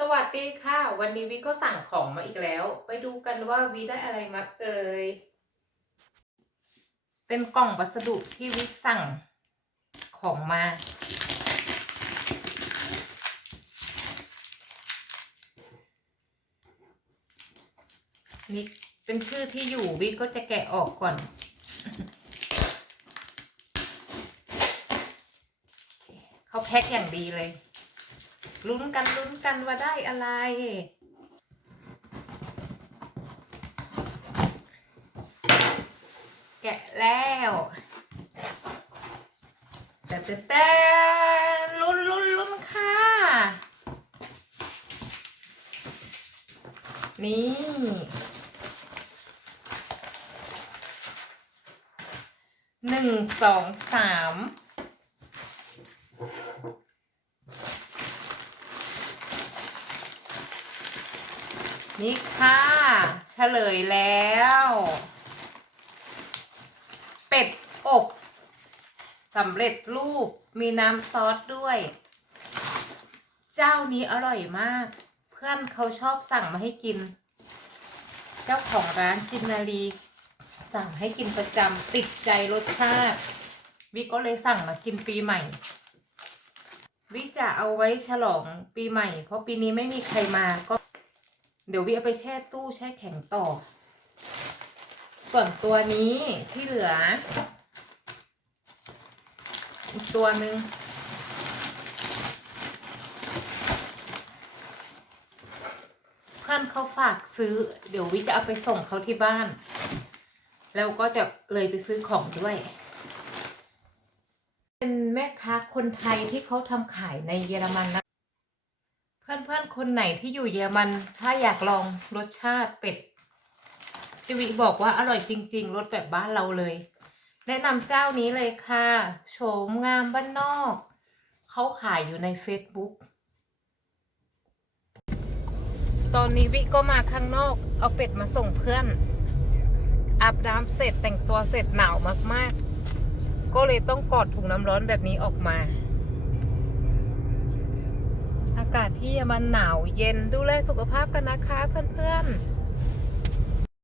สวัสดีค่ะ วันนี้วิก็สั่งของมาอีกแล้ว ไปดูกันว่าวิได้อะไรมาเอ่ยเป็นกล่องวัสดุที่วิสั่งของมา นี่เป็นชื่อที่อยู่วิก็จะแกะออกก่อน เขาแพ็คอย่างดีเลย ลุ้นกันลุ้นกันว่าได้อะไร แกะแล้วแต่แต่แต่ลุ้นลุ้นลุ้นค่ะ นี่ หนึ่งสองสาม นี่ค่ะเฉลยแล้ว เป็ดอบสำเร็จรูปมีน้ำซอสด้วย เจ้านี้อร่อยมาก เพื่อนเขาชอบสั่งมาให้กิน เจ้าของร้านจินนารีสั่งให้กินประจำติดใจรสชาติวิก็เลยสั่งมากินปีใหม่ วิจะเอาไว้ฉลองปีใหม่ เพราะปีนี้ไม่มีใครมาก็ เดี๋ยววิเอาไปแช่ตู้แช่แข็งต่อ ส่วนตัวนี้ที่เหลือ อีกตัวหนึ่งเพื่อนเขาฝากซื้อ เดี๋ยววิจะเอาไปส่งเขาที่บ้าน แล้วก็จะเลยไปซื้อของด้วย เป็นแม่ค้าคนไทยที่เขาทำขายในเยอรมันนะ เพื่อนๆ คนไหนที่อยู่เยอรมัน ถ้าอยากลองรสชาติเป็ดจิวิบอกว่าอร่อยจริง ๆ รสแบบบ้านเราเลย แนะนำเจ้านี้เลยค่ะโฉมงามบ้านนอก เขาขายอยู่ใน Facebook ตอนนี้วิก็มาข้างนอก เอาเป็ดมาส่งเพื่อน อาบน้ำเสร็จแต่งตัวเสร็จหนาวมากๆ ก็เลยต้องกอดถุงน้ำร้อนแบบนี้ออกมา อากาศที่มันหนาวเย็นดูแลสุขภาพกันนะคะเพื่อน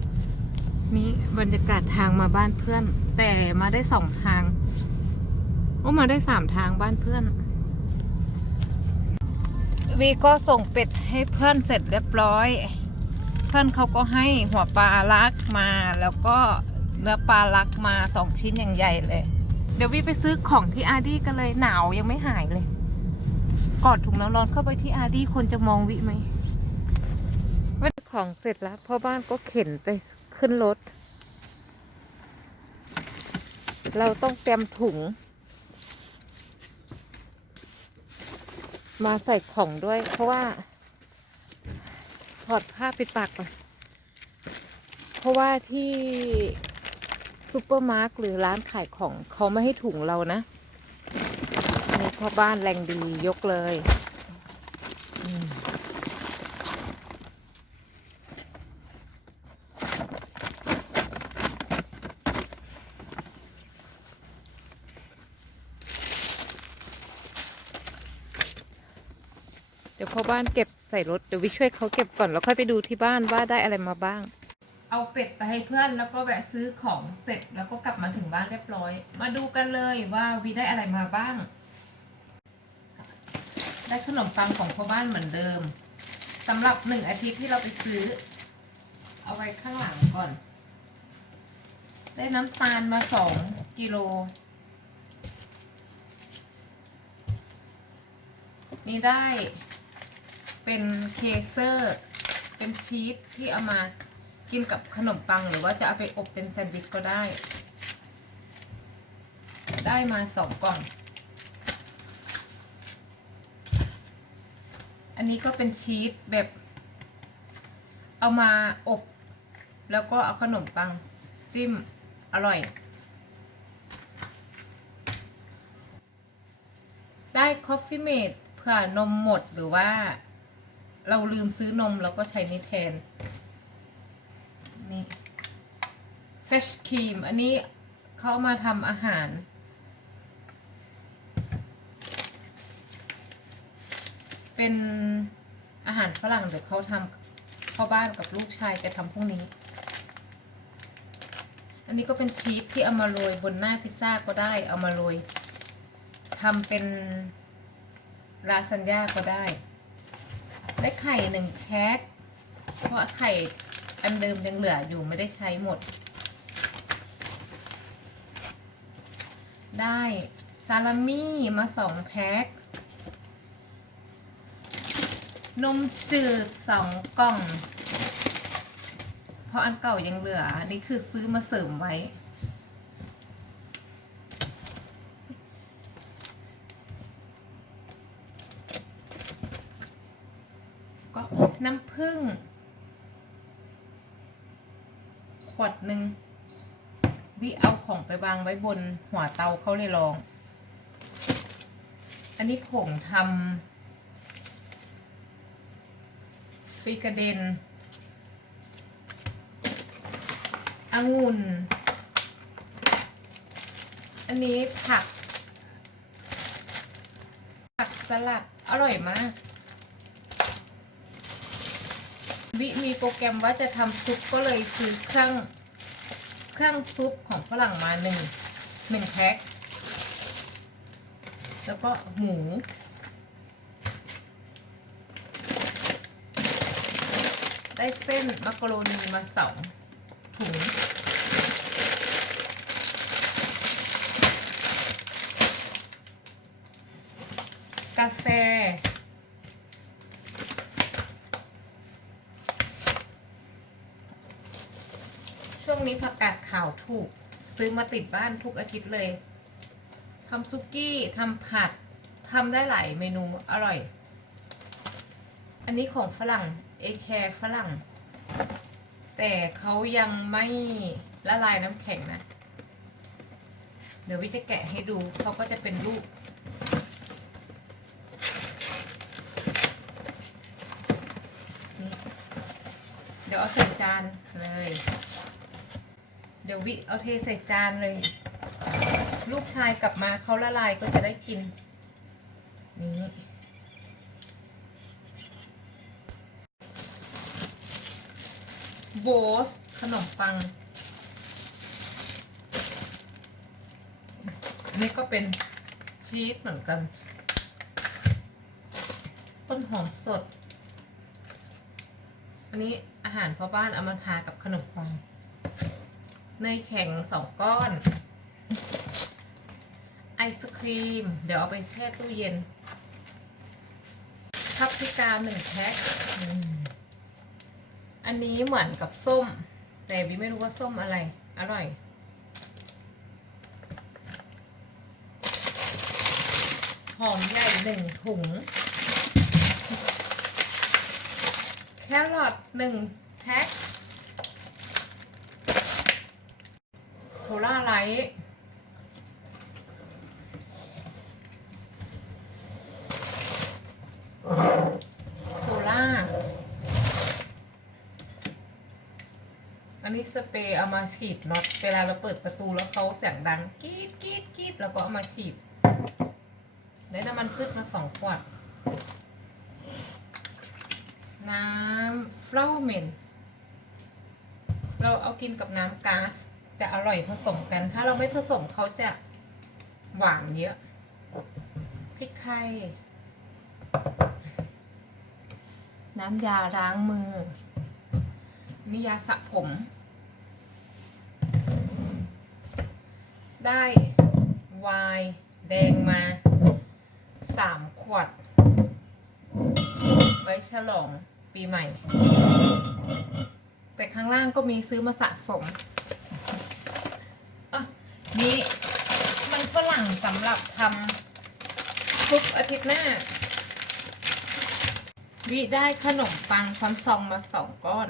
ๆ นี่บรรยากาศทางมาบ้านเพื่อน แต่มาได้สองทาง โอ้มาได้สามทางบ้านเพื่อน วีก็ส่งเป็ดให้เพื่อนเสร็จเรียบร้อย เพื่อนเขาก็ให้หัวปลาลักมาแล้วก็เนื้อปลาลักมาสองชิ้นอย่างใหญ่เลย เดี๋ยววีไปซื้อของที่อาร์ดี้กันเลยหนาวยังไม่หายเลย กอดถุงน้ำร้อนเข้าไปที่อาร์ดี้คนจะมองวิไหมว่าของเสร็จแล้วพ่อบ้านก็เข็นไปขึ้นรถ เราต้องเตรียมถุง มาใส่ของด้วย เพราะว่า ถอดผ้าปิดปากก่อนเพราะว่าที่ซูเปอร์มาร์ทหรือร้านขายของเขาไม่ให้ถุงเรานะ พ่อบ้านแรงดียกเลยเดี๋ยวพ่อบ้านเก็บใส่รถ เดี๋ยววิช่วยเขาเก็บก่อนแล้วค่อยไปดูที่บ้านว่าได้อะไรมาบ้าง เอาเป็ดไปให้เพื่อนแล้วก็แวะซื้อของเสร็จแล้วก็กลับมาถึงบ้านเรียบร้อย มาดูกันเลยว่าวิได้อะไรมาบ้าง ได้ขนมปังของพ่อบ้านเหมือนเดิมสำหรับหนึ่งอาทิตย์ที่เราไปซื้อ เอาไว้ข้างหลังก่อน ได้น้ำตาลมาสองกิโล นี่ได้เป็นเคเซอร์ เป็นชีสที่เอามากินกับขนมปังหรือว่าจะเอาไปอบเป็นแซนด์วิชก็ได้ ได้มาสองกล่อง อันนี้ก็เป็นชีสแบบ เอามาอบ แล้วก็เอาขนมปังจิ้มอร่อย ได้คอฟฟี่เมดเผื่อนมหมดหรือว่า เราลืมซื้อนมเราก็ใช้นี่แทน นี่เฟชครีม อันนี้เขามาทำอาหาร เป็นอาหารฝรั่งเดี๋ยวเขาทำพ่อบ้านกับลูกชายจะทำพรุ่งนี้ อันนี้ก็เป็นชีสที่เอามาโรยบนหน้าพิซซ่าก็ได้เอามาโรยทำเป็นลาซานญ่าก็ได้ ได้ไข่หนึ่งแพ็คเพราะไข่อันเดิมยังเหลืออยู่ไม่ได้ใช้หมด ได้ซาลามี่มาสองแพ็ค นมจืดสองกล่อง เพราะอันเก่ายังเหลือ อันนี้คือซื้อมาเสริมไว้ ก็น้ำผึ้งขวดหนึ่งวิเอาของไปวางไว้บนหัวเตาเขาเลยลอง อันนี้ผงทำ ฟิกาเดนองุ่น อันนี้ผัก ผักสลัด อร่อยมาก วิมีโปรแกรมว่าจะทำซุปก็เลยซื้อเครื่อง เครื่องซุปของฝรั่งมาหนึ่งหนึ่งแพ็ค แล้วก็หมู ได้เส้นมักกะโรนีมาสองถุง กาแฟ ช่วงนี้ผักกาดขาวถูก ซื้อมาติดบ้านทุกอาทิตย์เลยทำซุกี้ทำผัดทำได้หลายเมนูอร่อย อันนี้ของฝรั่ง เอแคร์ฝรั่ง แต่เขายังไม่ละลายน้ำแข็งนะ เดี๋ยววิจะแกะให้ดูเขาก็จะเป็นรูปเดี๋ยวเอาใส่จานเลย เดี๋ยววิเอาเทใส่จานเลย ลูกชายกลับมาเขาละลายก็จะได้กิน นี่ โบสขนมปัง อันนี้ก็เป็นชีสเหมือนกัน ต้นหอมสด อันนี้อาหารพ่อบ้านเอามาทากับขนมปัง เนยแข็งสองก้อน ไอศครีม เดี๋ยวเอาไปแช่ตู้เย็นพับพิกาหนึ่งแพ็ค อันนี้เหมือนกับส้ม แต่วิไม่รู้ว่าส้มอะไร อร่อย หอมใหญ่หนึ่งถุง แครอทหนึ่งแพ็คโคลาไลท์โคลา อันนี้สเปรย์เอามาฉีดน็อตเวลาเราเปิดประตูแล้วเขาเสียงดังกรีดกรีดกรีดแล้วก็เอามาฉีด ได้น้ำมันพืชมาสองขวด น้ำเฟลเมนเราเอากินกับน้ำก๊าซจะอร่อยผสมกัน ถ้าเราไม่ผสมเขาจะหวานเยอะพริกไทยน้ำยาล้างมือ นี่ยาสระผม ได้ไวน์แดงมาสามขวด ไว้ฉลองปีใหม่ แต่ข้างล่างก็มีซื้อมาสะสมอะนี่มันฝรั่งสำหรับทำซุปอาทิตย์หน้า วิได้ขนมปังคอนซองมาสองก้อน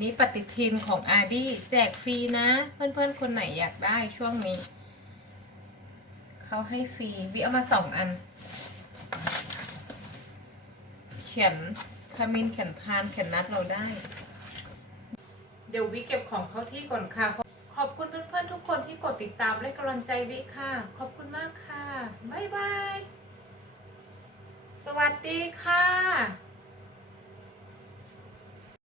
นี่ปฏิทินของอาดี้แจกฟรีนะ เพื่อนๆ คนไหนอยากได้ช่วงนี้ เขาให้ฟรีวิเอามาสองอัน เขียนคามินเขียนพานเขียนนัดเราได้ เดี๋ยววิเก็บของเข้าที่ก่อนค่ะ ขอบคุณเพื่อนๆ ทุกคนที่กดติดตามและกำลังใจวิค่ะ ขอบคุณมากค่ะ บ๊ายบายสสวัสดีค่ะ